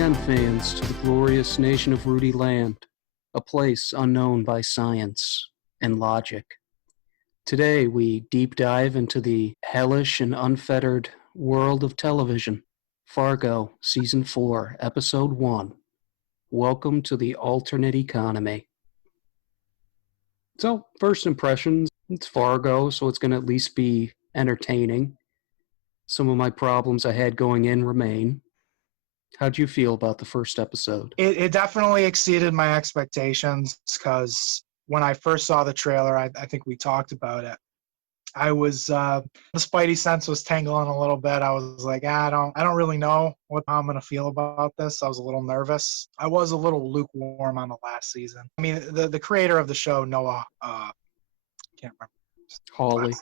again, fans, to the glorious nation of Rudy Land, a place unknown by science and logic. Today, we deep dive into the hellish and unfettered world of television. Fargo, Season 4, Episode 1. Welcome to the alternate economy. So, first impressions, it's Fargo, so it's going to at least be entertaining. Some of my problems I had going in remain. How'd you feel about the first episode? It definitely exceeded my expectations because when I first saw the trailer, I think we talked about it. I was the spidey sense was tingling a little bit. I was like, I don't really know how I'm gonna feel about this. I was a little nervous. I was a little lukewarm on the last season. I mean, the creator of the show, Noah, can't remember. Hawley.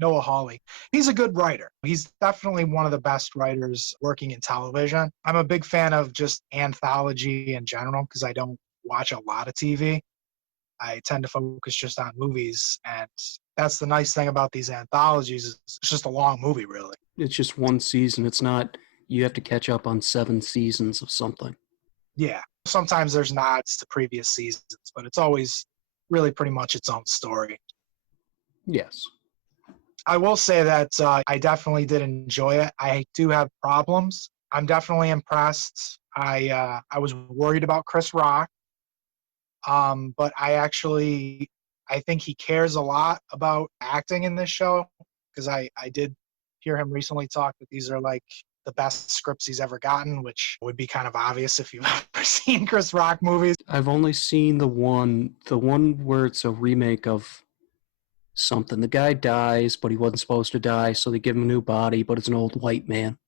Noah Hawley. He's a good writer. He's definitely one of the best writers working in television. I'm a big fan of just anthology in general because I don't watch a lot of TV. I tend to focus just on movies, and that's the nice thing about these anthologies is it's just a long movie, really. It's just one season. It's not, you have to catch up on 7 seasons of something. Yeah. Sometimes there's nods to previous seasons, but it's always really pretty much its own story. Yes. I will say that I definitely did enjoy it. I do have problems. I'm definitely impressed. I was worried about Chris Rock, but I think he cares a lot about acting in this show because I did hear him recently talk that these are like the best scripts he's ever gotten, which would be kind of obvious if you've ever seen Chris Rock movies. I've only seen the one where it's a remake of something. The guy dies, but he wasn't supposed to die, so they give him a new body, but it's an old white man.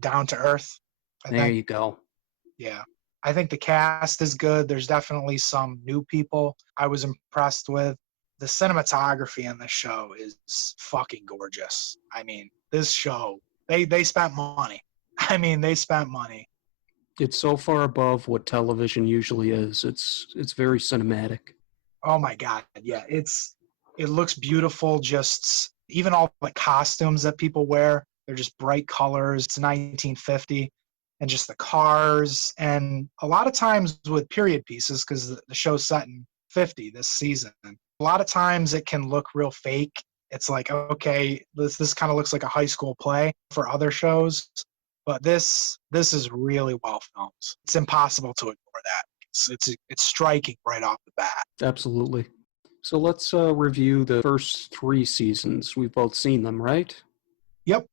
Down to Earth. There you go. Yeah. I think the cast is good. There's definitely some new people I was impressed with. The cinematography in this show is fucking gorgeous. I mean, this show, they spent money. I mean, they spent money. It's so far above what television usually is. It's very cinematic. Oh my God. Yeah, it looks beautiful. Just even all the costumes that people wear, they're just bright colors. It's 1950. And just the cars, and a lot of times with period pieces, because the show's set in 50 this season, a lot of times it can look real fake. It's like, okay, this kind of looks like a high school play for other shows, but this is really well filmed. It's impossible to ignore that. It's striking right off the bat. Absolutely. So let's review the first 3 seasons. We've both seen them, right? Yep.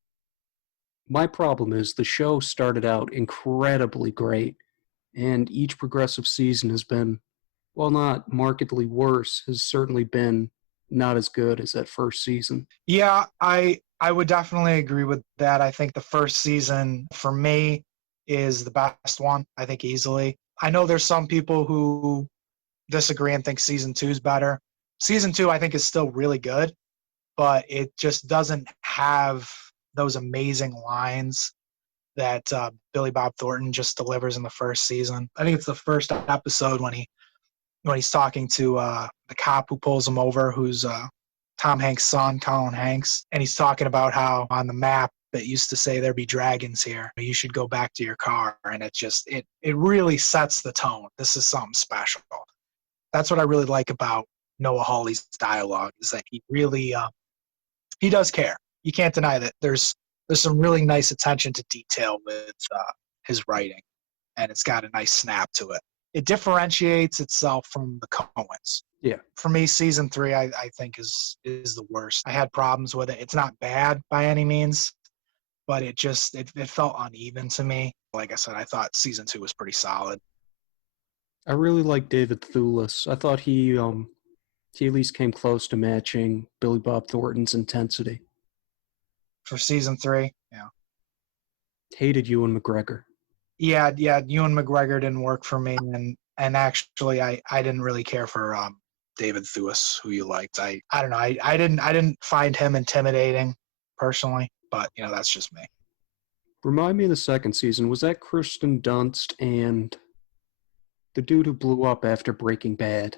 My problem is the show started out incredibly great, and each progressive season has been, while not markedly worse, has certainly been not as good as that first season. Yeah, I would definitely agree with that. I think the first season, for me, is the best one, I think easily. I know there's some people who disagree and think season 2 is better. Season 2, I think, is still really good, but it just doesn't have those amazing lines that Billy Bob Thornton just delivers in the first season. I think it's the first episode when he's talking to the cop who pulls him over, who's Tom Hanks' son, Colin Hanks, and he's talking about how on the map it used to say there'd be dragons here. You should go back to your car, and it really sets the tone. This is something special. That's what I really like about Noah Hawley's dialogue, is that he really he does care. You can't deny that there's some really nice attention to detail with his writing, and it's got a nice snap to it. It differentiates itself from the Coens. Yeah. For me, season 3, I think is the worst. I had problems with it. It's not bad by any means, but it felt uneven to me. Like I said, I thought season 2 was pretty solid. I really like David Thewlis. I thought he at least came close to matching Billy Bob Thornton's intensity. For season 3, yeah. Hated Ewan McGregor. Yeah, Ewan McGregor didn't work for me, and actually I didn't really care for David Thewlis, who you liked. I don't know. I didn't find him intimidating personally, but that's just me. Remind me of the second season. Was that Kirsten Dunst and the dude who blew up after Breaking Bad?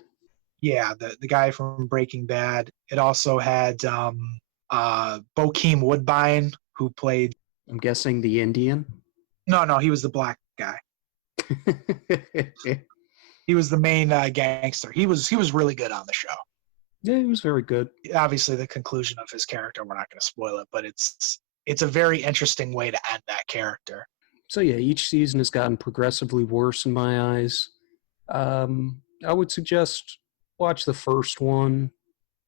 Yeah, the guy from Breaking Bad. It also had Bokeem Woodbine, who played... I'm guessing the Indian? No, he was the black guy. He was the main gangster. He was really good on the show. Yeah, he was very good. Obviously, the conclusion of his character, we're not going to spoil it, but it's a very interesting way to end that character. So yeah, each season has gotten progressively worse in my eyes. I would suggest watch the first one.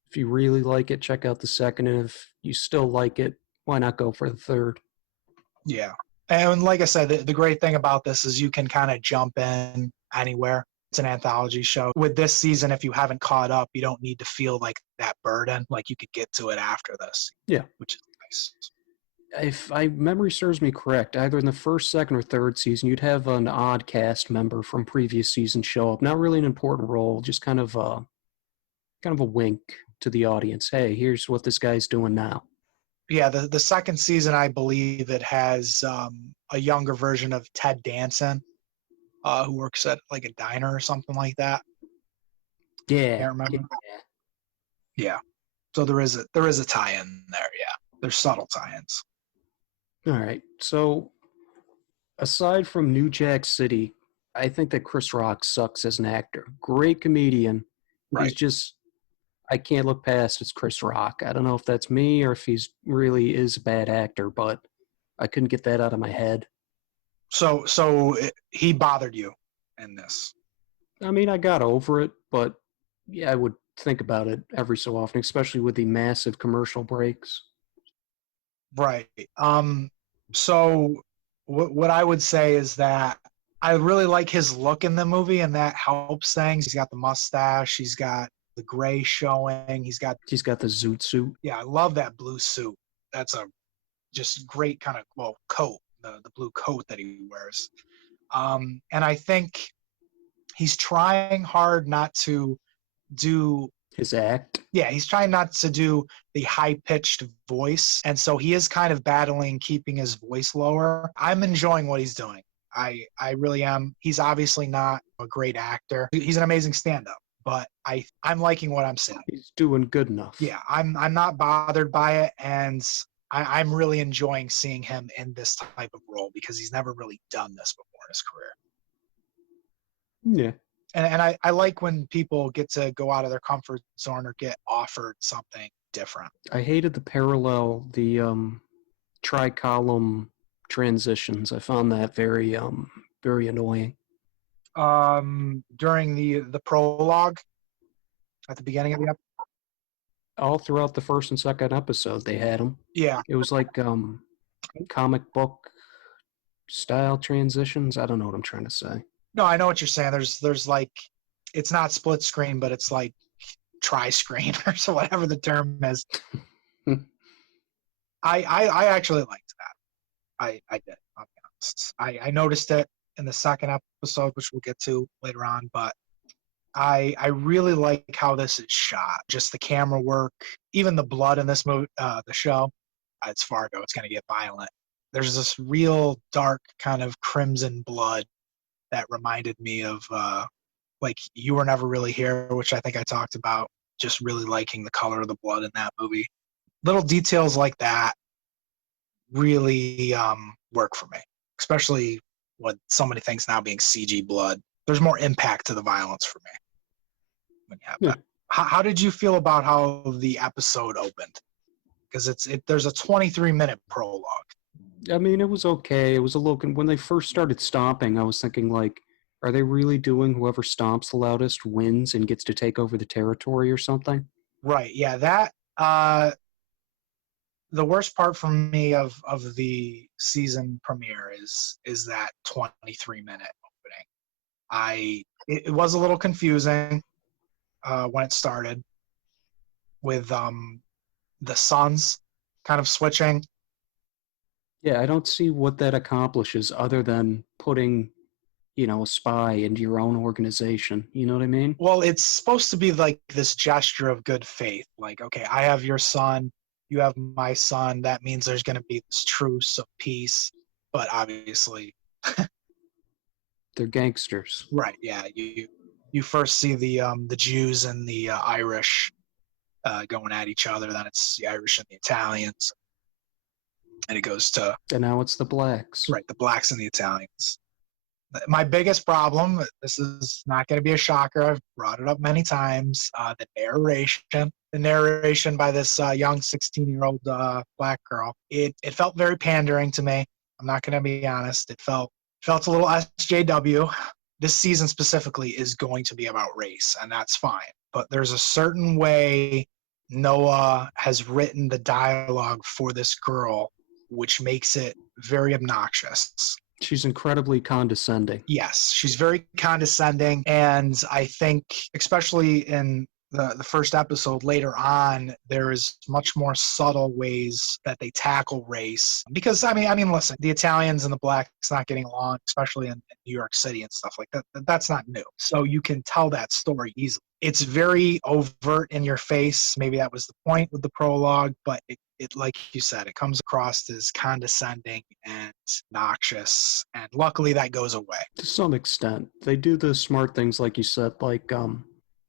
If you really like it, check out the second. And if you still like it, why not go for the third? Yeah. And like I said, the great thing about this is you can kind of jump in anywhere. It's an anthology show. With this season, if you haven't caught up, you don't need to feel like that burden. Like you could get to it after this. Yeah. Which is nice. If my memory serves me correct, either in the first, second, or third season, you'd have an odd cast member from previous seasons show up. Not really an important role, just kind of a wink to the audience. Hey, here's what this guy's doing now. Yeah, the second season, I believe it has a younger version of Ted Danson, who works at like a diner or something like that. Yeah. Can't remember. Yeah. So there is a tie-in there. Yeah, there's subtle tie-ins. All right. So aside from New Jack City, I think that Chris Rock sucks as an actor. Great comedian. Right. He's just, I can't look past it's Chris Rock. I don't know if that's me or if he's really is a bad actor, but I couldn't get that out of my head. So he bothered you in this. I mean, I got over it, but yeah, I would think about it every so often, especially with the massive commercial breaks. Right. So what I would say is that I really like his look in the movie, and that helps things. He's got the mustache. He's got the gray showing. He's got the zoot suit. Yeah, I love that blue suit. That's a just great kind of coat, the blue coat that he wears. And I think he's trying hard not to do his act. Yeah, he's trying not to do the high-pitched voice, and so he is kind of battling keeping his voice lower. I'm enjoying what he's doing. I really am. He's obviously not a great actor. He's an amazing stand-up, but I'm liking what I'm seeing. He's doing good enough. Yeah, I'm not bothered by it, and I'm really enjoying seeing him in this type of role because he's never really done this before in his career. Yeah. And I like when people get to go out of their comfort zone or get offered something different. I hated the tri-column transitions. I found that very annoying. During the prologue at the beginning of the episode? All throughout the first and second episode, they had them. Yeah. It was like comic book style transitions. I don't know what I'm trying to say. No, I know what you're saying. There's like, it's not split screen, but it's like tri-screen or so whatever the term is. I actually liked that. I did. I'll be honest. I noticed it in the second episode, which we'll get to later on, but I really like how this is shot. Just the camera work, even the blood in this movie, the show. It's Fargo. It's going to get violent. There's this real dark kind of crimson blood that reminded me of like You Were Never Really Here, which I think I talked about. Just really liking the color of the blood in that movie. Little details like that really work for me, especially with so many things now being CG blood. There's more impact to the violence for me when you have that. How did you feel about how the episode opened? Because there's a 23-minute prologue. I mean, it was okay. It was a little. When they first started stomping, I was thinking, like, are they really doing whoever stomps the loudest wins and gets to take over the territory or something? Right. Yeah. That. The worst part for me of the season premiere is that 23-minute opening. It was a little confusing when it started with the sons kind of switching. Yeah, I don't see what that accomplishes other than putting, a spy into your own organization. You know what I mean? Well, it's supposed to be like this gesture of good faith. Like, okay, I have your son, you have my son. That means there's going to be this truce of peace. But obviously, they're gangsters. Right? Yeah. You first see the Jews and the Irish going at each other. Then it's the Irish and the Italians, and it goes to. And now it's the blacks. Right, the blacks and the Italians. My biggest problem, this is not going to be a shocker, I've brought it up many times, the narration. The narration by this young 16-year-old black girl. It felt very pandering to me. I'm not going to be honest. It felt a little SJW. This season specifically is going to be about race, and that's fine. But there's a certain way Noah has written the dialogue for this girl, which makes it very obnoxious. She's incredibly condescending. Yes, she's very condescending, and I think, especially in the first episode later on, there is much more subtle ways that they tackle race. Because I mean, listen, the Italians and the blacks not getting along, especially in New York City and stuff like that, that's not new. So you can tell that story easily. It's very overt in your face. Maybe that was the point with the prologue, but it like you said, it comes across as condescending and noxious, and luckily that goes away. To some extent, they do the smart things like you said, like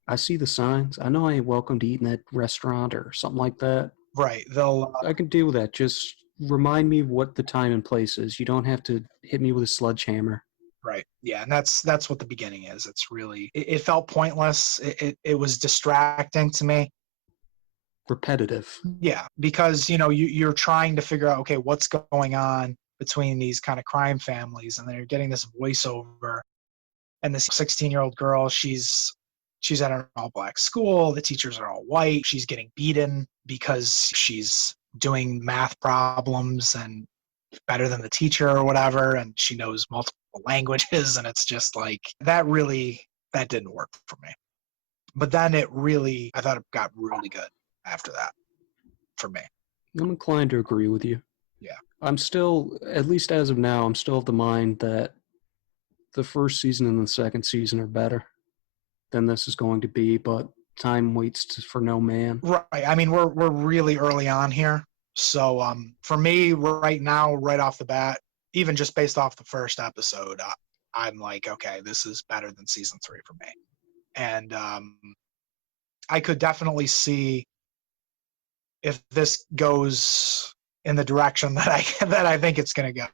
I see the signs. I know I ain't welcome to eat in that restaurant or something like that. Right. They'll I can deal with that. Just remind me what the time and place is. You don't have to hit me with a sledgehammer. right. Yeah, and that's what the beginning is. It's really it felt pointless. It was distracting to me. Repetitive. Yeah, because you're trying to figure out, okay, what's going on between these kind of crime families, and then you're getting this voiceover, and this 16-year-old girl, she's at an all-black school. The teachers are all white. She's getting beaten because she's doing math problems and better than the teacher or whatever, and she knows multiple languages, and it's just like that didn't work for me. But then I thought it got really good after that for me. I'm inclined to agree with you. Yeah. I'm still, at least as of now, I'm still of the mind that the first season and the second season are better than this is going to be, but time waits for no man. Right. I mean, we're really early on here. So for me right now, right off the bat, even just based off the first episode, I'm like, okay, this is better than season 3 for me. And I could definitely see if this goes in the direction that I think it's going to go.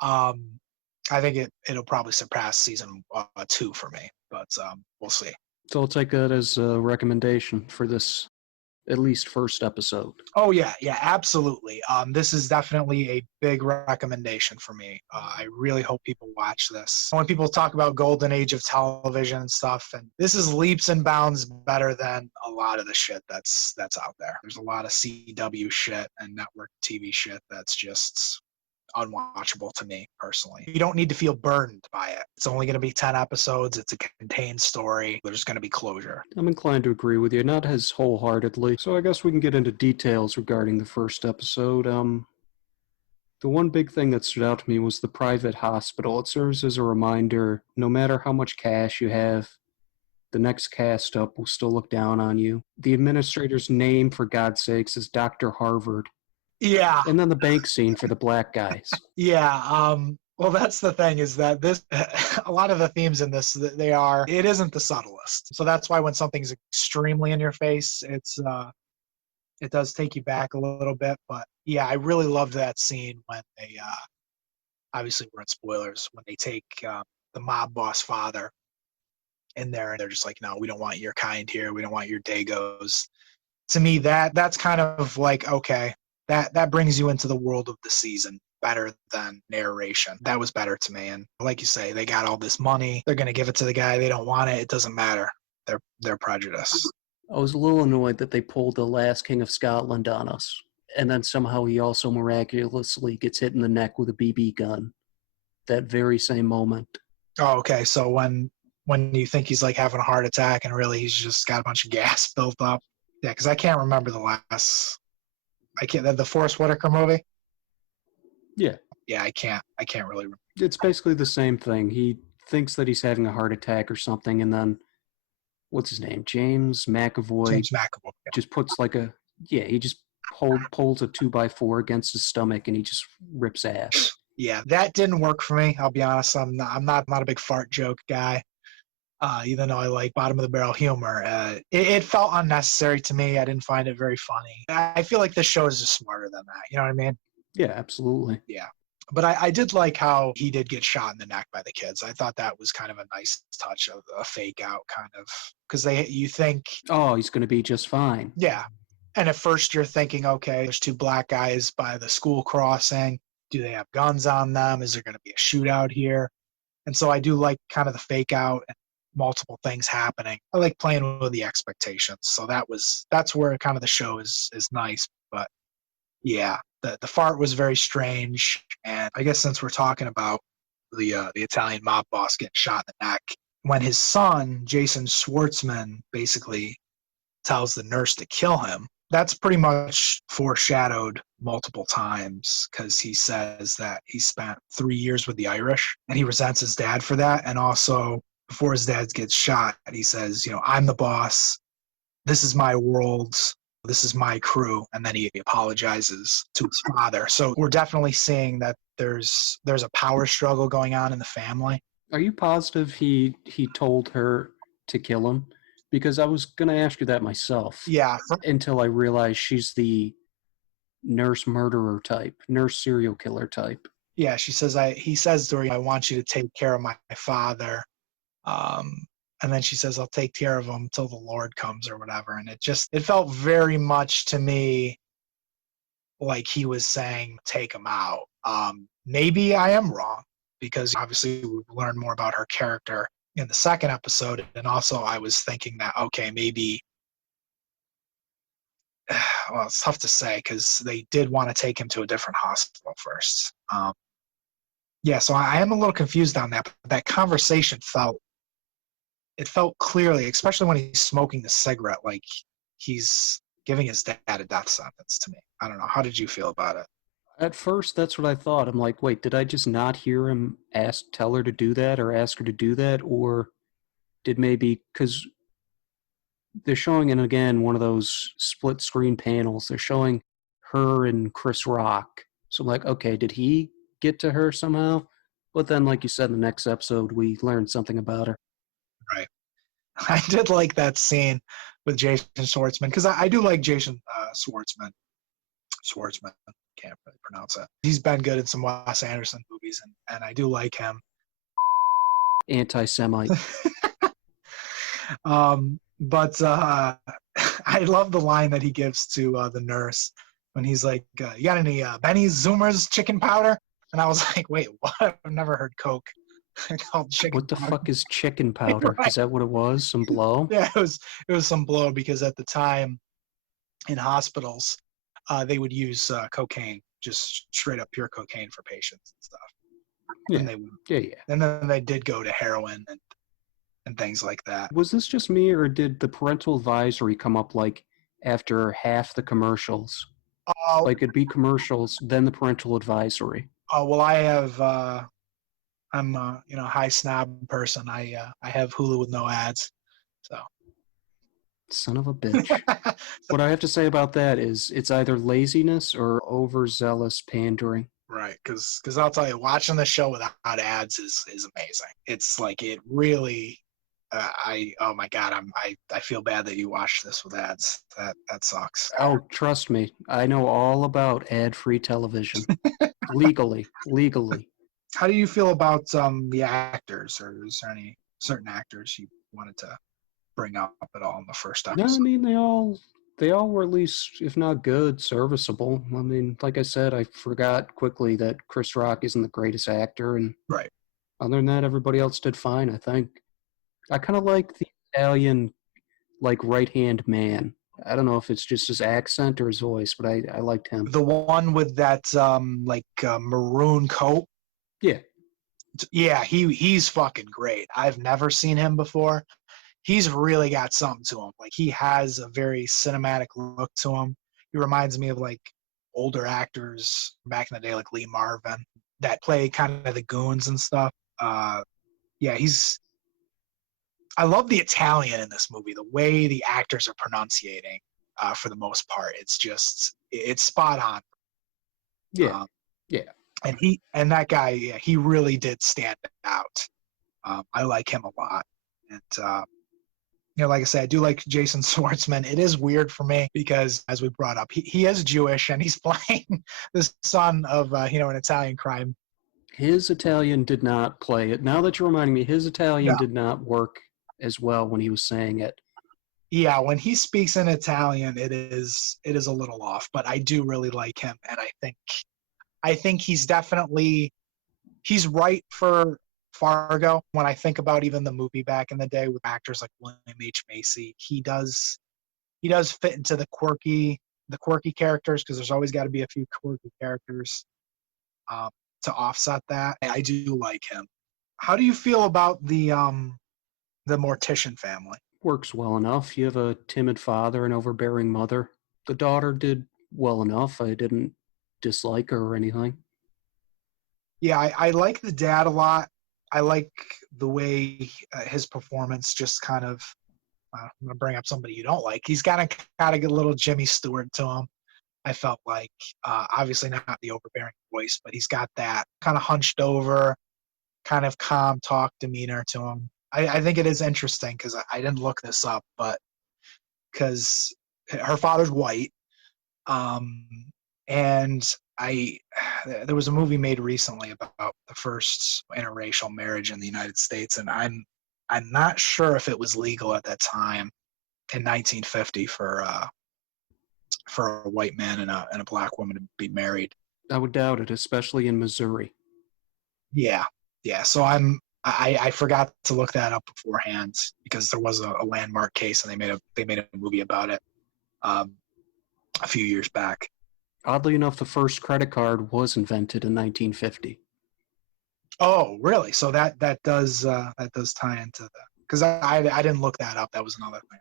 I think it'll probably surpass season 2 for me, but we'll see. So I'll take that as a recommendation for this, at least first episode. Oh yeah, absolutely. This is definitely a big recommendation for me. I really hope people watch this. When people talk about golden age of television and stuff, and this is leaps and bounds better than a lot of the shit that's out there. There's a lot of CW shit and network TV shit that's just unwatchable to me personally. You don't need to feel burdened by it. It's only going to be 10 episodes. It's a contained story. There's going to be closure. I'm inclined to agree with you, not as wholeheartedly. So I guess we can get into details regarding the first episode. The one big thing that stood out to me was the private hospital. It serves as a reminder, no matter how much cash you have, the next cast up will still look down on you. The administrator's name, for God's sakes, is Dr. Harvard. Yeah. And then the bank scene for the black guys. Yeah. Well, that's the thing, is that this a lot of the themes in this, it isn't the subtlest. So that's why when something's extremely in your face, it does take you back a little bit. But yeah, I really loved that scene when they obviously we're in spoilers, when they take the mob boss father in there, and they're just like, no, we don't want your kind here. We don't want your Dagos. To me, that's kind of like, okay, that brings you into the world of the season better than narration. That was better to me. And like you say, they got all this money. They're going to give it to the guy. They don't want it. It doesn't matter. They're prejudiced. I was a little annoyed that they pulled the last King of Scotland on us. And then somehow he also miraculously gets hit in the neck with a BB gun. That very same moment. Oh, okay. So when you think he's like having a heart attack and really he's just got a bunch of gas built up. Yeah, because I can't remember the Forrest Whitaker movie. Yeah. Yeah, I can't really remember. It's basically the same thing. He thinks that he's having a heart attack or something, and then, what's his name? James McAvoy just puts he just pulls a 2x4 against his stomach and he just rips ass. Yeah, that didn't work for me. I'll be honest. I'm not a big fart joke guy. Even though I like bottom of the barrel humor, it felt unnecessary to me. I didn't find it very funny. I feel like this show is just smarter than that. You know what I mean? Yeah, absolutely. Yeah. But I did like how he did get shot in the neck by the kids. I thought that was kind of a nice touch of a fake out kind of, because you think, Oh, he's going to be just fine. yeah. And at first you're thinking, okay, there's two black guys by the school crossing. Do they have guns on them? Is there going to be a shootout here? And so I do like kind of the fake out and multiple things happening. I like playing with the expectations. So that's where kind of the show is nice. But yeah, the fart was very strange. And I guess since we're talking about the Italian mob boss getting shot in the neck, when his son Jason Schwartzman basically tells the nurse to kill him, that's pretty much foreshadowed multiple times, because he says that he spent 3 years with the Irish and he resents his dad for that. And also, before his dad gets shot, he says, I'm the boss. This is my world. This is my crew. And then he apologizes to his father. So we're definitely seeing that there's a power struggle going on in the family. Are you positive he told her to kill him? Because I was going to ask you that myself. Yeah. Until I realized she's the nurse murderer type, nurse serial killer type. Yeah, he says to her, I want you to take care of my father. And then she says, I'll take care of him until the Lord comes or whatever. And it felt very much to me like he was saying, take him out. Maybe I am wrong, because obviously we've learned more about her character in the second episode. And also I was thinking that, okay, maybe, well, it's tough to say because they did want to take him to a different hospital first. Yeah, so I am a little confused on that. But that conversation felt clearly, especially when he's smoking the cigarette, like he's giving his dad a death sentence to me. I don't know. How did you feel about it? At first, that's what I thought. I'm like, wait, did I just not hear him tell her to do that or ask her to do that? Or did maybe, because they're showing, and again, one of those split screen panels, they're showing her and Chris Rock. So I'm like, okay, did he get to her somehow? But then, like you said, in the next episode, we learned something about her. Right. I did like that scene with Jason Schwartzman, because I do like Jason Schwartzman. Schwartzman, can't really pronounce it. He's been good in some Wes Anderson movies, and I do like him. Anti-Semite. But I love the line that he gives to the nurse when he's like, you got any Benny's Zoomers chicken powder? And I was like, wait, what? I've never heard Coke called chicken What the powder. fuck is chicken powder? Right. Is that what it was? Some blow? Yeah, it was some blow, because at the time in hospitals, they would use cocaine, just straight up pure cocaine for patients and stuff. Yeah. And they would, Yeah. and then they did go to heroin and things like that. Was this just me, or did the parental advisory come up like after half the commercials? Like it'd be commercials, then the parental advisory. Well, I'm a high snob person. I have Hulu with no ads, so. Son of a bitch. What I have to say about that is it's either laziness or overzealous pandering. Right, because I'll tell you, watching the show without ads is amazing. It's like, it really, oh my god, I feel bad that you watched this with ads. That sucks. Oh, trust me, I know all about ad-free television. legally. How do you feel about the actors, or is there any certain actors you wanted to bring up at all in the first episode? No, I mean they all were at least, if not good, serviceable. I mean, like I said, I forgot quickly that Chris Rock isn't the greatest actor, and Right. other than that, everybody else did fine, I think. I kind of like the Italian, like, right-hand man. I don't know if it's just his accent or his voice, but I liked him. The one with that maroon coat? Yeah. Yeah, he's fucking great. I've never seen him before. He's really got something to him. Like, he has a very cinematic look to him. He reminds me of like older actors back in the day, like Lee Marvin, that play kind of the goons and stuff. Yeah, I love the Italian in this movie. The way the actors are pronunciating, for the most part, it's spot on. Yeah. Yeah. And that guy, yeah, he really did stand out. I like him a lot. And like I said, I do like Jason Schwartzman. It is weird for me because, as we brought up, he is Jewish, and he's playing the son of an Italian crime His Italian did not play it. Now that you're reminding me, his Italian No. did not work as well when he was saying it. Yeah, when he speaks in Italian, it is a little off, but I do really like him, and I think he's right for Fargo. When I think about even the movie back in the day with actors like William H. Macy, he does fit into the quirky characters, because there's always got to be a few quirky characters um, to offset that. I do like him. How do you feel about the Mortician family? Works well enough. You have a timid father and overbearing mother. The daughter did well enough. I didn't dislike her or anything. Yeah, I like the dad a lot. I like the way his performance just kind of. I'm going to bring up somebody you don't like. He's got a little Jimmy Stewart to him. I felt like, obviously not the overbearing voice, but he's got that kind of hunched over, kind of calm talk demeanor to him. I think it is interesting because I didn't look this up, but because her father's white, um, and there was a movie made recently about the first interracial marriage in the United States, and I'm not sure if it was legal at that time in 1950 for a white man and a black woman to be married. I would doubt it, especially in Missouri. Yeah, yeah. So I forgot to look that up beforehand because there was a landmark case and they made a movie about it um, a few years back. Oddly enough, the first credit card was invented in 1950. Oh, really? So that does tie into the because I didn't look that up. That was another thing.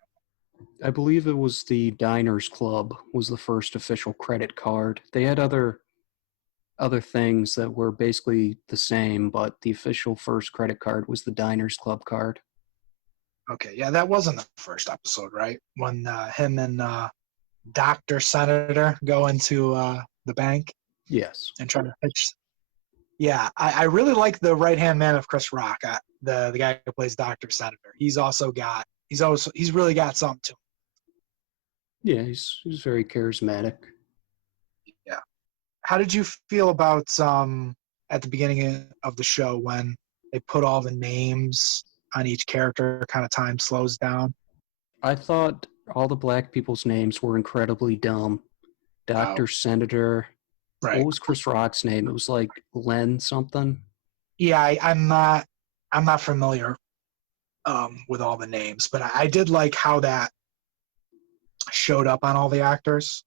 I believe it was the Diners Club was the first official credit card. They had other things that were basically the same, but the official first credit card was the Diners Club card. Okay, yeah, that wasn't the first episode, right? When him and Doctor Senator go into the bank Yes. and try to pitch. Yeah, I really like the right hand man of Chris Rock, the guy who plays Doctor Senator. He's really got something to Yeah, he's very charismatic. him. Yeah. How did you feel about at the beginning of the show when they put all the names on each character? Kind of time slows down. I thought all the black people's names were incredibly dumb. Oh, Dr. Senator. What right. was Chris Rock's name? It was like Len something. Yeah, I'm not familiar with all the names, but I did like how that showed up on all the actors.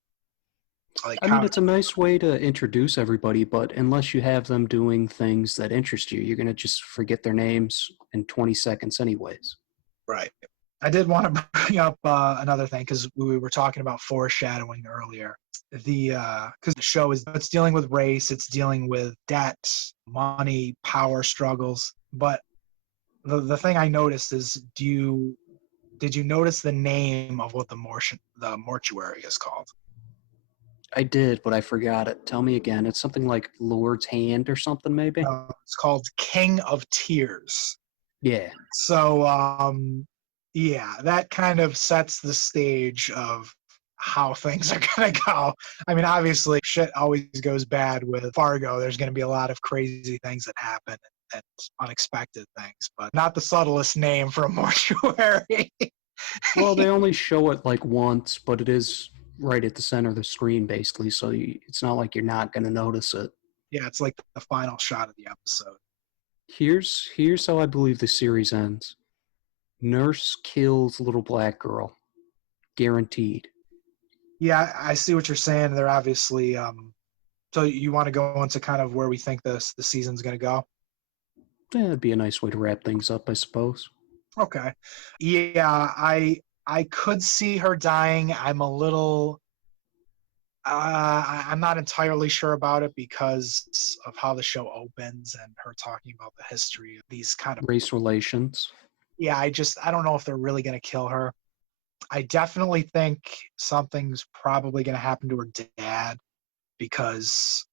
Like I mean, how it's a nice way to introduce everybody, but unless you have them doing things that interest you, you're going to just forget their names in 20 seconds, anyways. right. I did want to bring up another thing because we were talking about foreshadowing earlier. Because the show it's dealing with race, it's dealing with debt, money, power struggles. But the thing I noticed is, did you notice the name of what the mortuary is called? I did, but I forgot it. Tell me again. It's something like Lord's Hand or something, maybe? It's called King of Tears. Yeah. So yeah, that kind of sets the stage of how things are gonna go. I mean, obviously, shit always goes bad with Fargo. There's gonna be a lot of crazy things that happen and unexpected things, but not the subtlest name for a mortuary. Well, they only show it like once, but it is right at the center of the screen, basically, so it's not like you're not going to notice it. Yeah, it's like the final shot of the episode. Here's how I believe the series ends. Nurse kills little black girl. Guaranteed. Yeah, I see what you're saying. They're obviously so you want to go into kind of where we think the season's gonna go? That'd be a nice way to wrap things up, I suppose. Okay. Yeah, I could see her dying. I'm not entirely sure about it because of how the show opens and her talking about the history of these kind of. Race relations. Yeah, I don't know if they're really going to kill her. I definitely think something's probably going to happen to her dad because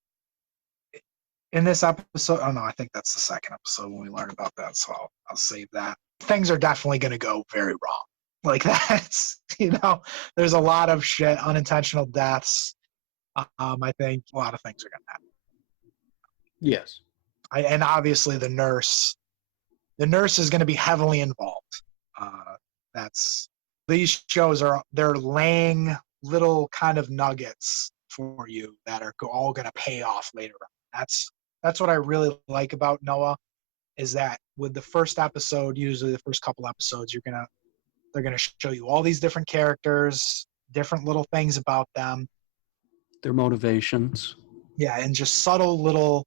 in this episode, oh no, I think that's the second episode when we learn about that, so I'll save that. Things are definitely going to go very wrong. Like that's, there's a lot of shit, unintentional deaths. I think a lot of things are going to happen. Yes. And obviously the nurse. The nurse is going to be heavily involved. That's these shows they're laying little kind of nuggets for you that are all going to pay off later on. That's what I really like about Noah, is that with the first episode, usually the first couple episodes, they're gonna show you all these different characters, different little things about them. Their motivations. Yeah, and just subtle little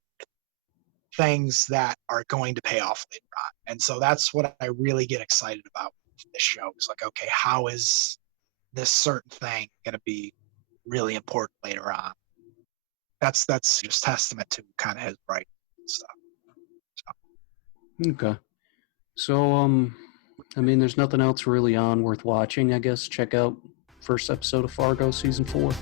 things that are going to pay off later on. And so that's what I really get excited about with this show. It's like, okay, how is this certain thing going to be really important later on? That's just testament to kind of his writing and stuff. So. Okay. So, I mean, there's nothing else really on worth watching, I guess. Check out first episode of Fargo season 4.